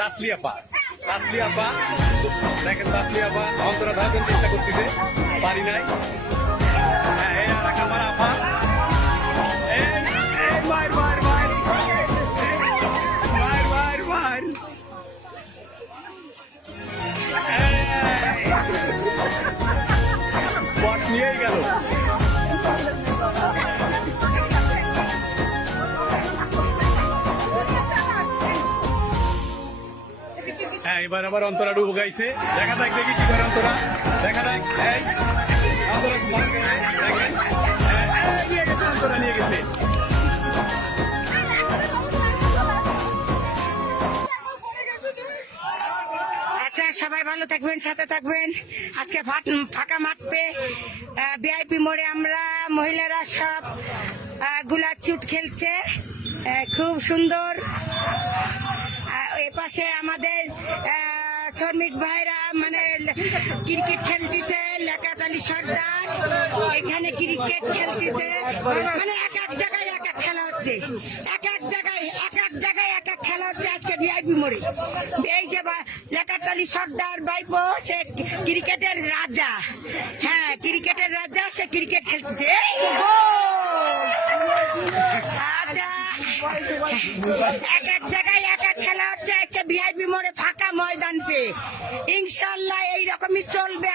তাসলিয়া পা দেখেন, তাসলিয়া পা অন্তরা ধারণ চেষ্টা করতেছে, পারি নাই। হ্যাঁ, এই আর একটা মারা আপা, বট নিয়েই গেল। হ্যাঁ, এবার আবার অন্তরা ডুবো গাইছে। দেখা যাক দেখি কি করে অন্তরা, দেখা যাক। এই অন্তরা দেখেন, নিয়ে গেছে, অন্তরা নিয়ে গেছে। আচ্ছা, সবাই ভালো থাকবেন, সাথে থাকবেন। আজকে ফাঁকা মাঠ পেয়ে ভিআইপি মোড়ে আমরা মহিলারা সব গুলার চুট খেলছে, খুব সুন্দর। এপাশে আমাদের শ্রমিক ভাইরা মানে ক্রিকেট খেলতেছে, লেকাত আলী সর্দার এখানে ক্রিকেট খেলতেছে। মানে এক এক জায়গায় এক এক খেলা হচ্ছে, এক এক জায়গায় এক এক খেলা হচ্ছে আজকে ভিআইপি মোড়ে। এই যে লেকাত আলী সর্দার ভাইপো, সে ক্রিকেটের রাজা। হ্যাঁ, ক্রিকেটের রাজা, সে ক্রিকেট খেলতেছে। আচ্ছা, এক এক জায়গায় এক এক খেলা হচ্ছে আজকে ভিআইপি মোড়ে ফাঁকা ময়দান পেয়ে। ইনশাল্লাহ এইরকমই চলবে।